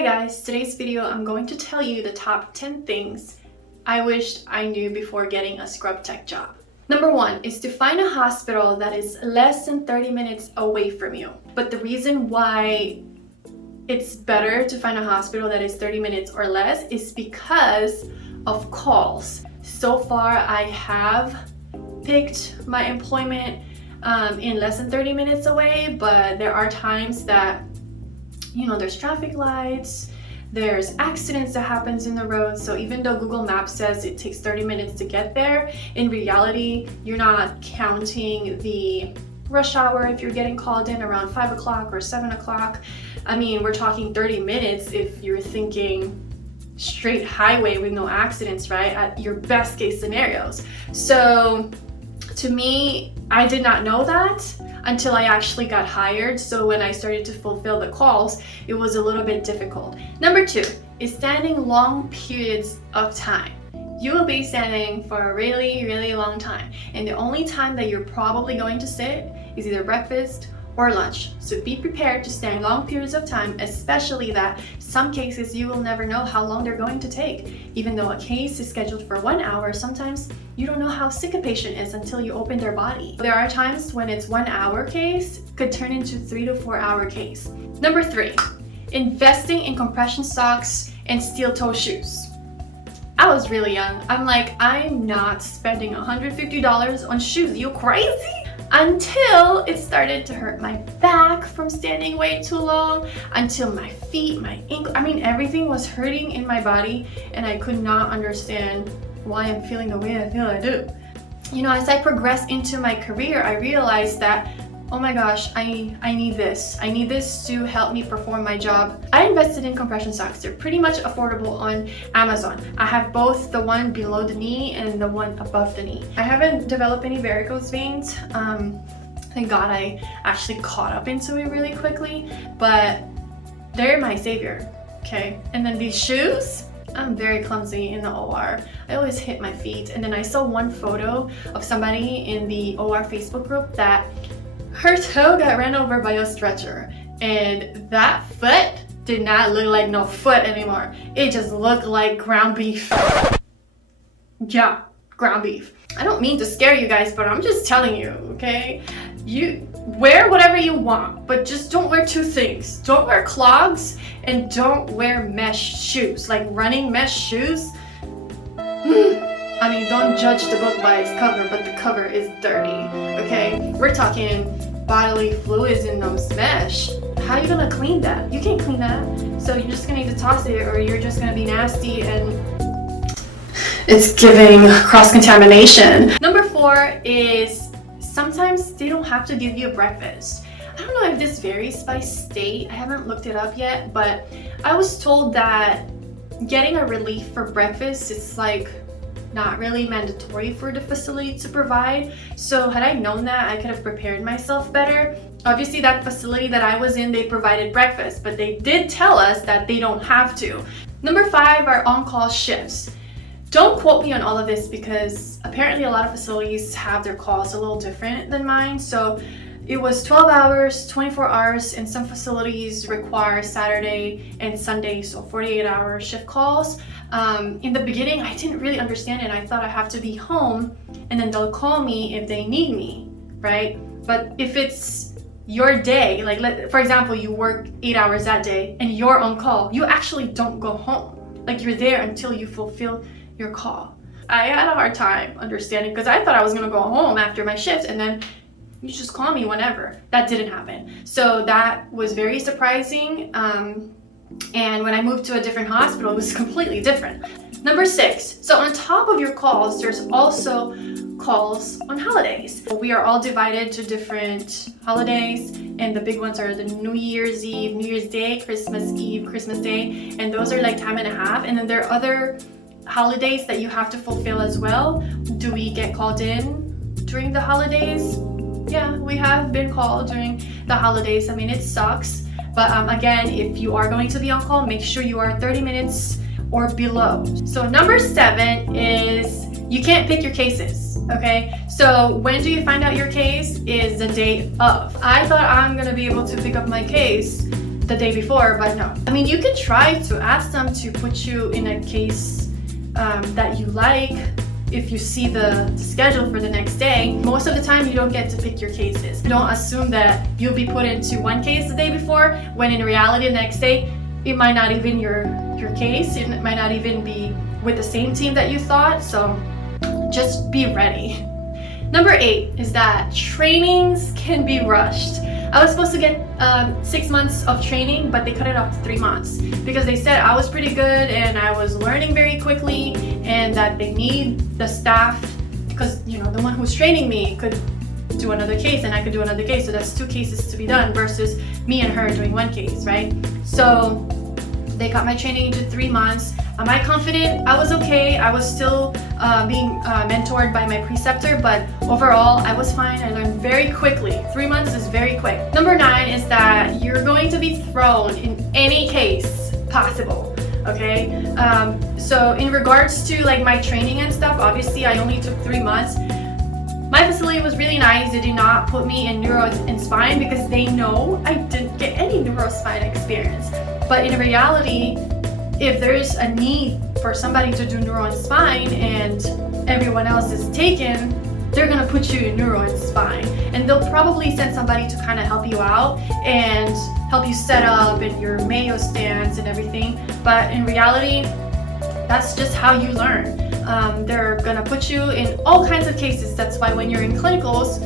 Hi guys, today's video I'm going to tell you the top 10 things I wished I knew before getting a scrub tech job. Number 1 is to find a hospital that is less than 30 minutes away from you. But the reason why it's better to find a hospital that is 30 minutes or less is because of calls. So far I have picked my employment in less than 30 minutes away, but there are times that there's traffic lights, there's accidents that happens in the road. So even though Google Maps says it takes 30 minutes to get there, in reality, you're not counting the rush hour if you're getting called in around 5 o'clock or 7 o'clock. I mean, we're talking 30 minutes if you're thinking straight highway with no accidents, right? At your best case scenarios. So to me, I did not know that until I actually got hired. So when I started to fulfill the calls, it was a little bit difficult. Number 2 is standing long periods of time. You will be standing for a really, really long time. And the only time that you're probably going to sit is either breakfast or lunch. So be prepared to stand long periods of time, especially that some cases you will never know how long they're going to take. Even though a case is scheduled for 1 hour, sometimes you don't know how sick a patient is until you open their body. There are times when it's 1 hour case could turn into 3 to 4 hour case. Number 3, investing in compression socks and steel toe shoes. I was really young. I'm like, I'm not spending $150 on shoes. You crazy? Until it started to hurt my back from standing way too long, until my feet, my ankle, I mean, everything was hurting in my body, and I could not understand why I'm feeling the way I feel I do. As I progressed into my career, I realized that, oh my gosh, I need this. I need this to help me perform my job. I invested in compression socks. They're pretty much affordable on Amazon. I have both the one below the knee and the one above the knee. I haven't developed any varicose veins. Thank God I actually caught up into it really quickly, but they're my savior, okay? And then these shoes, I'm very clumsy in the OR. I always hit my feet. And then I saw one photo of somebody in the OR Facebook group that her toe got ran over by a stretcher, and that foot did not look like no foot anymore. It just looked like ground beef. Yeah, ground beef. I don't mean to scare you guys, but I'm just telling you, okay? You wear whatever you want, but just don't wear two things. Don't wear clogs and don't wear mesh shoes, like running mesh shoes. I mean, don't judge the book by its cover, but the cover is dirty, okay? We're talking bodily fluids in those mesh. How are you gonna clean that? You can't clean that. So you're just gonna need to toss it, or you're just gonna be nasty, and it's giving cross-contamination. Number 4 is sometimes they don't have to give you a breakfast. I don't know if this varies by state. I haven't looked it up yet, but I was told that getting a relief for breakfast is like not really mandatory for the facility to provide. So had I known that, I could have prepared myself better. Obviously that facility that I was in, they provided breakfast, but they did tell us that they don't have to. Number 5 are on-call shifts. Don't quote me on all of this because apparently a lot of facilities have their calls a little different than mine. So it was 12 hours, 24 hours, and some facilities require Saturday and Sunday, so 48-hour shift calls. In the beginning, I didn't really understand it. I thought I have to be home and then they'll call me if they need me, right? But if it's your day, like for example, you work 8 hours that day and you're on call, you actually don't go home. Like you're there until you fulfill your call. I had a hard time understanding because I thought I was gonna go home after my shift and then you just call me whenever. That didn't happen. So that was very surprising. And when I moved to a different hospital, it was completely different. Number 6, so on top of your calls, there's also calls on holidays. We are all divided to different holidays, and the big ones are the New Year's Eve, New Year's Day, Christmas Eve, Christmas Day, and those are like time and a half. And then there are other holidays that you have to fulfill as well. Do we get called in during the holidays? Yeah, we have been called during the holidays. I mean, it sucks. But again, if you are going to be on call, make sure you are 30 minutes or below. So number 7 is you can't pick your cases, okay? So when do you find out your case is the day of. I thought I'm gonna be able to pick up my case the day before, but no. I mean, you could try to ask them to put you in a case that you like if you see the schedule for the next day. Most of the time, you don't get to pick your cases. Don't assume that you'll be put into one case the day before, when in reality, the next day, it might not even your case. It might not even be with the same team that you thought, so just be ready. Number 8 is that trainings can be rushed. I was supposed to get 6 months of training, but they cut it off to 3 months because they said I was pretty good and I was learning very quickly, and that they need the staff because, you know, the one who's training me could do another case and I could do another case, so that's 2 cases to be done versus me and her doing 1 case, right? So they cut my training into 3 months. Am I confident? I was okay. I was still being mentored by my preceptor, but overall I was fine. I learned very quickly. 3 months is very quick. Number 9 is that you're going to be thrown in any case possible, okay? So in regards to like my training and stuff, obviously I only took 3 months. My facility was really nice. They did not put me in neuro and spine because they know I didn't get any neurospine experience. But in reality, if there's a need for somebody to do neuro and spine and everyone else is taken, they're gonna put you in neuro and spine. And they'll probably send somebody to kind of help you out and help you set up and your Mayo stance and everything. But in reality, that's just how you learn. They're gonna put you in all kinds of cases. That's why when you're in clinicals,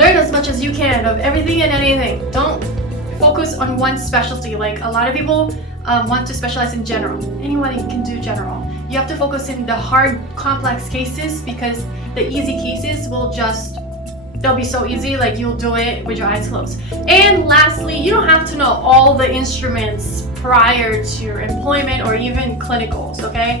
learn as much as you can of everything and anything. Don't focus on one specialty. Like a lot of people want to specialize in general. Anyone can do general. You have to focus in the hard, complex cases because the easy cases they'll be so easy, like you'll do it with your eyes closed. And lastly, you don't have to know all the instruments prior to your employment or even clinicals, okay?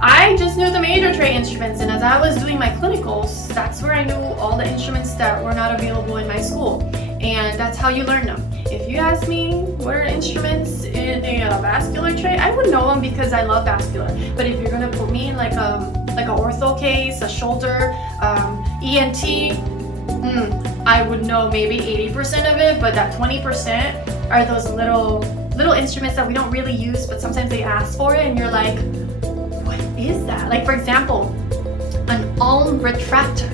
I just knew the major tray instruments, and as I was doing my clinicals, that's where I knew all the instruments that were not available in my school, and that's how you learn them. If you ask me what are instruments in a vascular tray, I would know them because I love vascular. But if you're gonna put me in like a ortho case, a shoulder, ENT, I would know maybe 80% of it, but that 20% are those little instruments that we don't really use, but sometimes they ask for it, and you're like, what is that? Like, for example, an ulm retractor.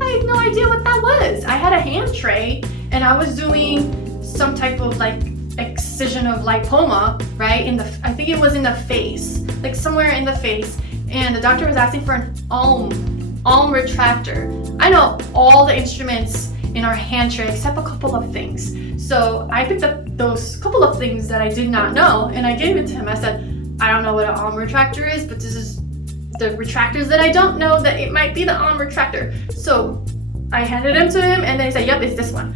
I had no idea what that was. I had a hand tray, and I was doing some type of like excision of lipoma, right? I think it was in the face, like somewhere in the face, and the doctor was asking for an ulm retractor. I know all the instruments in our hand tray except a couple of things. So I picked up those couple of things that I did not know, and I gave it to him. I said, I don't know what an ulm retractor is, but this is the retractors that I don't know, that it might be the ulm retractor. So I handed them to him, and then he said, yep, it's this one.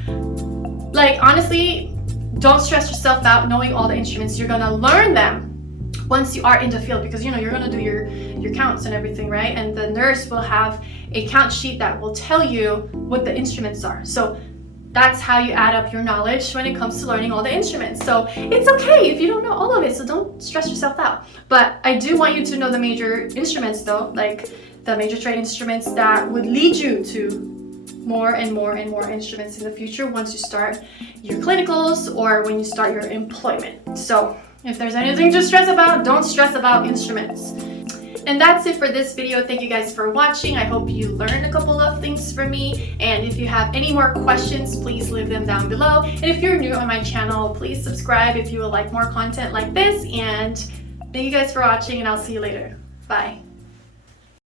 Like, honestly, don't stress yourself out knowing all the instruments. You're gonna learn them once you are in the field, because you know you're gonna do your counts and everything, right? And the nurse will have a count sheet that will tell you what the instruments are. So that's how you add up your knowledge when it comes to learning all the instruments. So it's okay if you don't know all of it, so don't stress yourself out. But I do want you to know the major instruments though, like the major trade instruments that would lead you to more and more and more instruments in the future once you start your clinicals or when you start your employment. So if there's anything to stress about, don't stress about instruments. And that's it for this video. Thank you guys for watching. I hope you learned a couple of things from me. And if you have any more questions, please leave them down below. And if you're new on my channel, please subscribe if you would like more content like this. And thank you guys for watching, and I'll see you later. Bye.